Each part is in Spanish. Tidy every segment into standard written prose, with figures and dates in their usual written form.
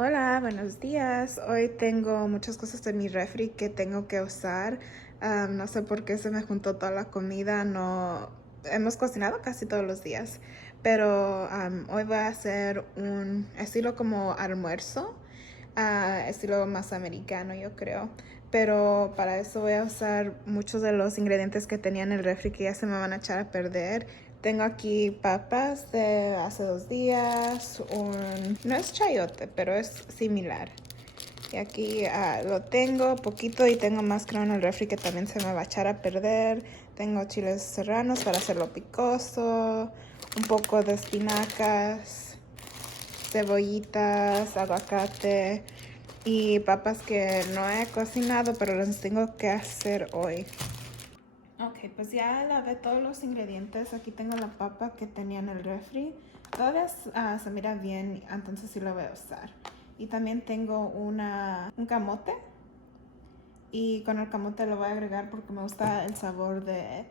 Hola, buenos días. Hoy tengo muchas cosas en mi refri que tengo que usar. No sé por qué se me juntó toda la comida. No hemos cocinado casi todos los días, pero hoy voy a hacer un estilo como almuerzo, estilo más americano, yo creo. Pero para eso voy a usar muchos de los ingredientes que tenía en el refri que ya se me van a echar a perder. Tengo aquí papas de hace 2 días, no es chayote, pero es similar. Y aquí lo tengo poquito y tengo más creo en el refri que también se me va a echar a perder. Tengo chiles serranos para hacerlo picoso, un poco de espinacas, cebollitas, aguacate y papas que no he cocinado, pero las tengo que hacer hoy. Ok, pues ya lavé todos los ingredientes. Aquí tengo la papa que tenía en el refri. Todavía se mira bien, entonces sí lo voy a usar. Y también tengo un camote. Y con el camote lo voy a agregar porque me gusta el sabor de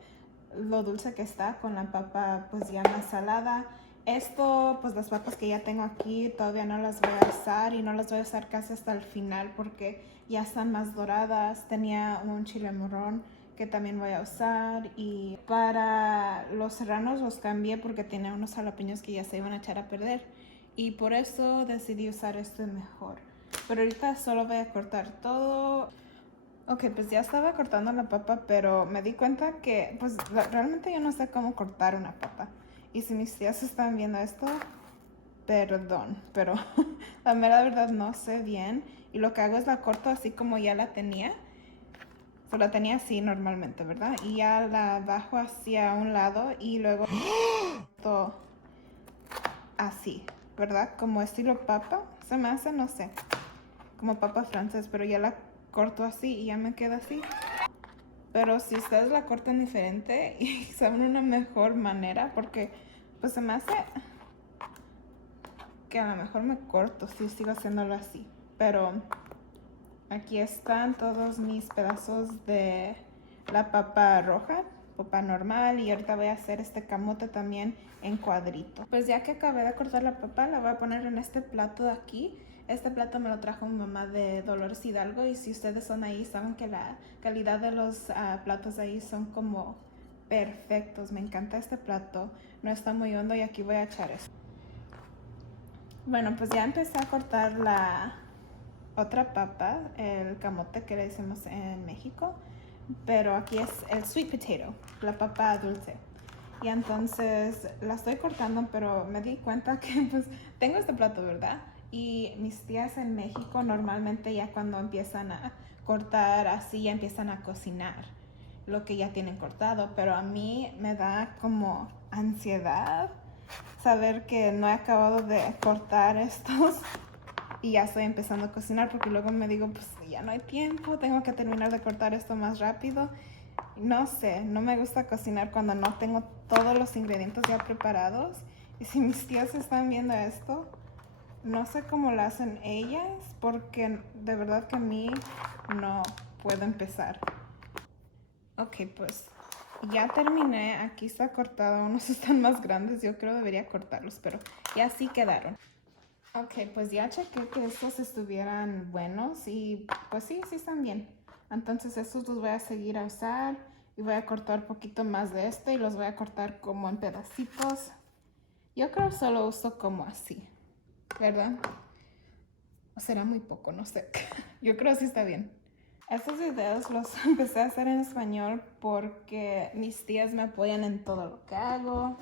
lo dulce que está con la papa pues ya más salada. Esto, pues las papas que ya tengo aquí todavía no las voy a usar y no las voy a usar casi hasta el final porque ya están más doradas. Tenía un chile morrón que también voy a usar y para los serranos los cambié porque tenía unos jalapeños que ya se iban a echar a perder y por eso decidí usar este mejor. Pero ahorita solo voy a cortar todo. Ok, pues ya estaba cortando la papa, pero me di cuenta que, pues realmente yo no sé cómo cortar una papa. Y si mis tías están viendo esto, perdón, pero la mera verdad no sé bien. Y lo que hago es la corto así como ya la tenía. Pues la tenía así normalmente, ¿verdad? Y ya la bajo hacia un lado y luego corto así, ¿verdad? Como estilo papa. Se me hace, no sé, como papa francés, pero ya la corto así y ya me queda así. Pero si ustedes la cortan diferente y saben una mejor manera, porque pues se me hace que a lo mejor me corto si sigo haciéndolo así. Pero aquí están todos mis pedazos de la papa roja, papa normal, y ahorita voy a hacer este camote también en cuadrito. Pues ya que acabé de cortar la papa, la voy a poner en este plato de aquí. Este plato me lo trajo mi mamá de Dolores Hidalgo y si ustedes son ahí saben que la calidad de los platos ahí son como perfectos. Me encanta este plato, no está muy hondo y aquí voy a echar esto. Bueno, pues ya empecé a cortar la otra papa, el camote que le decimos en México, pero aquí es el sweet potato, la papa dulce. Y entonces la estoy cortando, pero me di cuenta que pues tengo este plato, ¿verdad? Y mis tías en México normalmente ya cuando empiezan a cortar así, ya empiezan a cocinar lo que ya tienen cortado, pero a mí me da como ansiedad saber que no he acabado de cortar estos y ya estoy empezando a cocinar porque luego me digo, pues ya no hay tiempo, tengo que terminar de cortar esto más rápido. No sé, no me gusta cocinar cuando no tengo todos los ingredientes ya preparados. Y si mis tías están viendo esto, no sé cómo lo hacen ellas porque de verdad que a mí no puedo empezar. Ok, pues ya terminé. Aquí está cortado. Unos están más grandes. Yo creo debería cortarlos, pero ya sí quedaron. Ok, pues ya chequé que estos estuvieran buenos y pues sí, sí están bien. Entonces estos los voy a seguir a usar y voy a cortar un poquito más de este y los voy a cortar como en pedacitos. Yo creo solo uso como así, ¿verdad? O será muy poco, no sé. Yo creo que sí está bien. Estos videos los empecé a hacer en español porque mis tías me apoyan en todo lo que hago,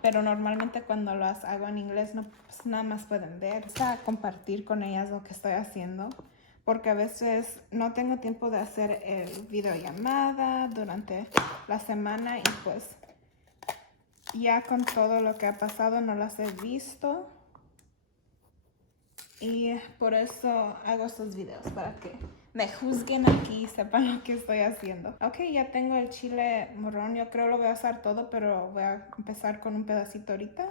pero normalmente cuando las hago en inglés no, pues nada más pueden ver. O sea, compartir con ellas lo que estoy haciendo, porque a veces no tengo tiempo de hacer el videollamada durante la semana y pues ya con todo lo que ha pasado no las he visto. Y por eso hago estos videos, para que me juzguen aquí y sepan lo que estoy haciendo. Ok, ya tengo el chile morrón. Yo creo lo voy a usar todo, pero voy a empezar con un pedacito ahorita.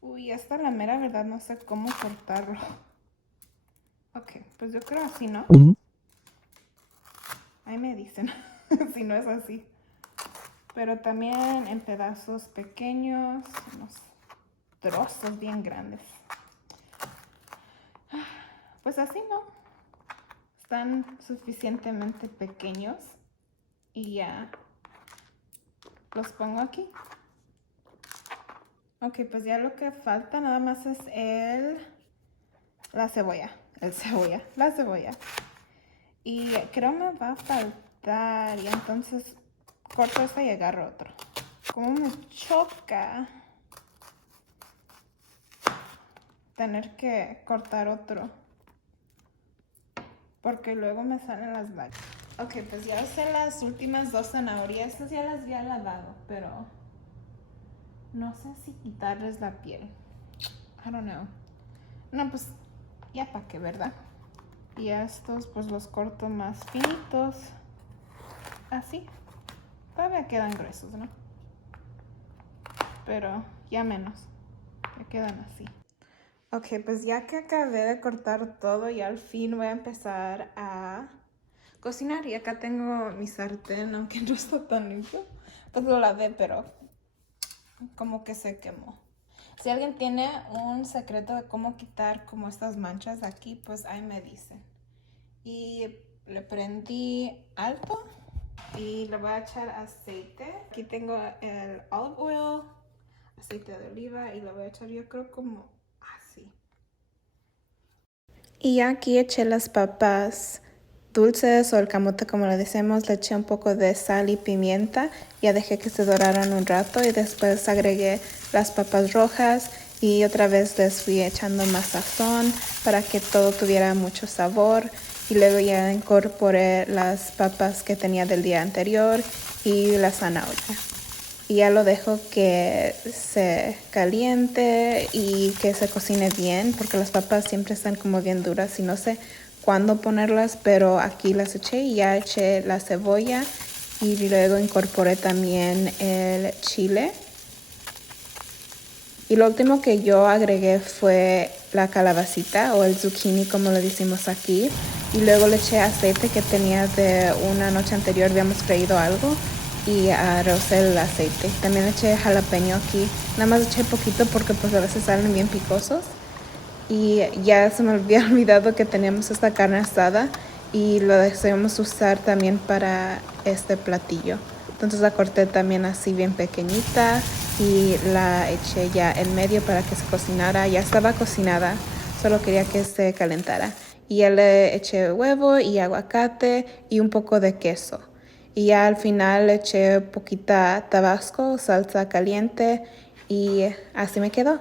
Uy, esta la mera verdad no sé cómo cortarlo. Ok, pues yo creo así, ¿no? Ahí me dicen si no es así. Pero también en pedazos pequeños, unos trozos bien grandes. pues así no. Están suficientemente pequeños y ya los pongo aquí. Ok, pues ya lo que falta nada más es la cebolla. La cebolla. Y creo me va a faltar y entonces corto esta y agarro otro. Como me choca tener que cortar otro, porque luego me salen las lágrimas. Ok, pues ya usé las últimas 2 zanahorias. Estas ya las había lavado, pero no sé si quitarles la piel. I don't know. No, pues ya para qué, ¿verdad? Y a estos pues los corto más finitos. Así. Todavía quedan gruesos, ¿no? Pero ya menos. Ya quedan así. Ok, pues ya que acabé de cortar todo, y al fin voy a empezar a cocinar. Y acá tengo mi sartén, aunque no está tan limpio. Pues lo lavé, pero como que se quemó. Si alguien tiene un secreto de cómo quitar como estas manchas aquí, pues ahí me dicen. Y le prendí alto y le voy a echar aceite. Aquí tengo el olive oil, aceite de oliva, y le voy a echar yo creo como así. Y aquí eché las papas dulces o el camote como le decimos. Le eché un poco de sal y pimienta. Ya dejé que se doraran un rato y después agregué las papas rojas y otra vez les fui echando más sazón para que todo tuviera mucho sabor. Y luego ya incorporé las papas que tenía del día anterior y la zanahoria. Y ya lo dejo que se caliente y que se cocine bien, porque las papas siempre están como bien duras y no sé cuándo ponerlas, pero aquí las eché y ya eché la cebolla y luego incorporé también el chile. Y lo último que yo agregué fue la calabacita o el zucchini como lo decimos aquí. Y luego le eché aceite que tenía de una noche anterior, habíamos freído algo. Y rehusé el aceite. También le eché jalapeño aquí. Nada más eché poquito porque pues a veces salen bien picosos. Y ya se me había olvidado que teníamos esta carne asada y lo deseamos usar también para este platillo. Entonces la corté también así bien pequeñita y la eché ya en medio para que se cocinara. Ya estaba cocinada, solo quería que se calentara. Y ya le eché huevo y aguacate y un poco de queso. Y ya al final le eché poquita tabasco, salsa caliente y así me quedó.